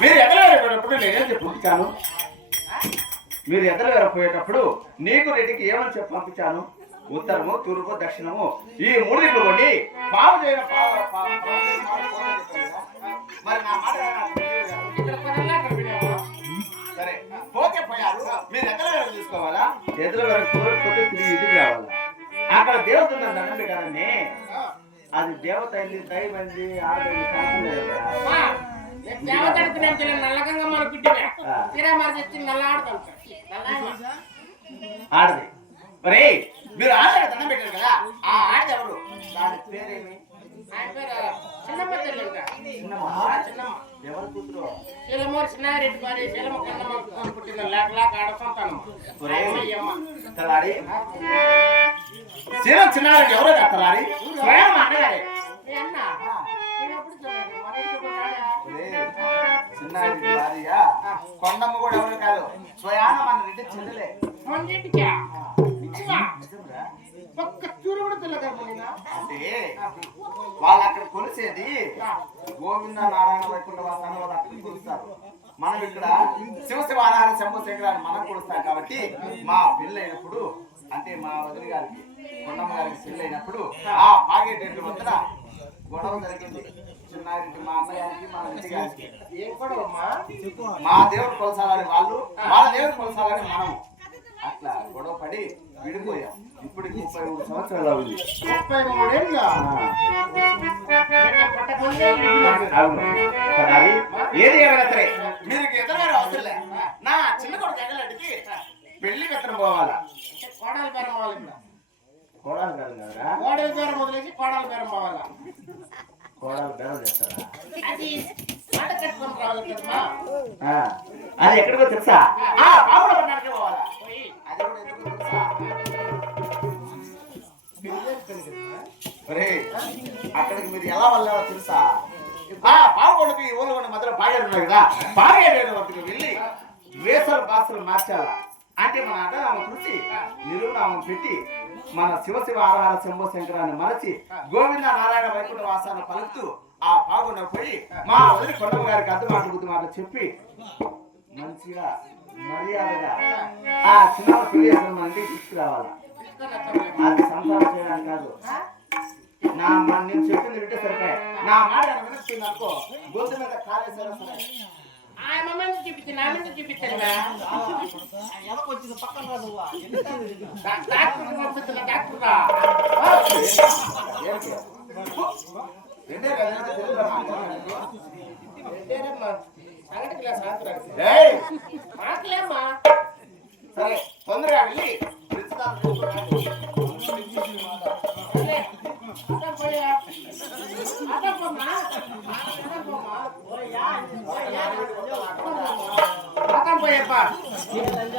మీరు ఎదల పోయేటప్పుడు నేనేం చెప్పి? పంపించాను మీరు నీకు రెడ్డికి ఏమని చెప్పి పంపించాను? ఉత్తరము తూర్పు దక్షిణము. ఈ మూడింటిలో ఉండి పావు చేయడం. మరి నా మాట? సరే పోతే పోయారు. మీరు ఎదల వరకు తీసుకోవాలా ఎదల వరకు తిరిగి ఇంటికి రావాలా? అక్కడ దేవత ఉన్న దండం పెట్టారని అది దేవత అయింది దైవం అయింది ఆడైంది అమ్మా, నేను దేవతడుతున్నాను తెలియదు నల్లగంగా మన బిడ్డమే తీరా మరి తెచ్చి నల్ల ఆడతాం ఆడది. మరి మీరు ఆడగా దండం పెట్టారు కదా. ఆ ఆడది ఎవరు? దాని పేరేమి? చిన్నమ్మ చిన్నమ్మ. ఎవరు కూతురు? శీలమూరి చిన్నారెడ్డి మరి శీలమ కన్నమ్మ పుట్టిన లేక లేక ఆడ సంతానమ్మ ఒరేయ్. అయ్యమ్మ. తలారి శీలం చిన్నారెడ్డి ఎవరో కదా తలారి స్వయం అన్నగారే ఏ భార్య కొండమ్మ కూడా ఎవరు కాదు స్వయాన మన రెడ్డి చెల్లెలే అంటే వాళ్ళు అక్కడ కొలిసేది గోవింద నారాయణ వైకుంఠ వాసాన్ని వాళ్ళు అక్కడ కొలుస్తారు మనం ఇక్కడ శివశివ ఆధార శంభు మనం కొలుస్తాం కాబట్టి మా పెళ్ళైనప్పుడు అంటే మా వదిలి గారికి కొండమ్మ గారికి పెళ్ళైనప్పుడు ఆ పాగేటెంట్ వద్ద గొడవ జరిగింది. చిన్నారెడ్డి మా అన్నగారికి మా ఇంటి గారికి ఏం మా దేవుడు కొలసాలని వాళ్ళు వాళ్ళ దేవుడు కొలసాలని మనము. అట్లా గొడవ పడి విడిపోయాం. ఇప్పటికి ముప్పై మూడు సంవత్సరాలు అవుతుంది. ముప్పై మూడేళ్ళ? ఏది ఏమైనా సరే మీరు ఎదురుగారు అవసరం లే. నా చిన్న కొడుకు ఎగలడికి పెళ్ళి కత్తరం పోవాలా? కోడల బేరం పోవాలి ఇప్పుడు కోడలు కాదు కదరా. కోడల బేరం వదిలేసి కోడల బేరం పోవాలా కోడలు బేరం చేస్తారా అది మాట కట్టుకొని రావాలి కదమ్మా. అది ఎక్కడికో తెలుసా? ఆ బాబుల పట్టణానికి పోవాలా? పోయి అది కూడా ఎందుకో తెలుసా? ఒరేయ్, అక్కడికి మీరు ఎలా వెళ్ళాలో తెలుసా? పావుగొండకి ఈ ఊళ్ళో మధ్యలో పాగేరు ఉన్నాయి కదా. వద్దకు వెళ్ళి వేసలు బాసలు మార్చాలా? అంటే మన అడ్డనామం చూసి నిరునామం పెట్టి మన శివ శివ ఆరార శంభో శంకరాన్ని మరచి గోవింద నారాయణ వైకుంఠ వాసాన్ని పలుకుతూ ఆ పాగుండ పోయి మా వదిలి కొండమ్మ గారికి అర్థం మాట గుర్తు మాట చెప్పి మంచిగా మర్యాదగా ఆ చిన్న పెళ్ళి చేసుకుని మన ఇంటికి తీసుకురావాలా? అది సంసారం చేయడానికి కాదు. నా నేను చెప్పింది వింటే సరిపోయా. నా మాట వినిపించింది అనుకో గొంతు మీద సరే. ఆ మమ్మల్ని చూపించి నా మీద చూపించాలివా డా- డాక్టర్ పంపిస్తున్నా డాక్టర్ రా. ఏంటి? రెండే కదా ఏంటో తెలుగులో మాట్లాడాలి. ఏంటేనమ్మా? సంగటికి లే సాయంత్రానికి. ఏయ్! మాటలేమ్మా సరే తొందరగా వెళ్ళి పిలుచుదాం, పిలుచుకోవాలి. సరే. 你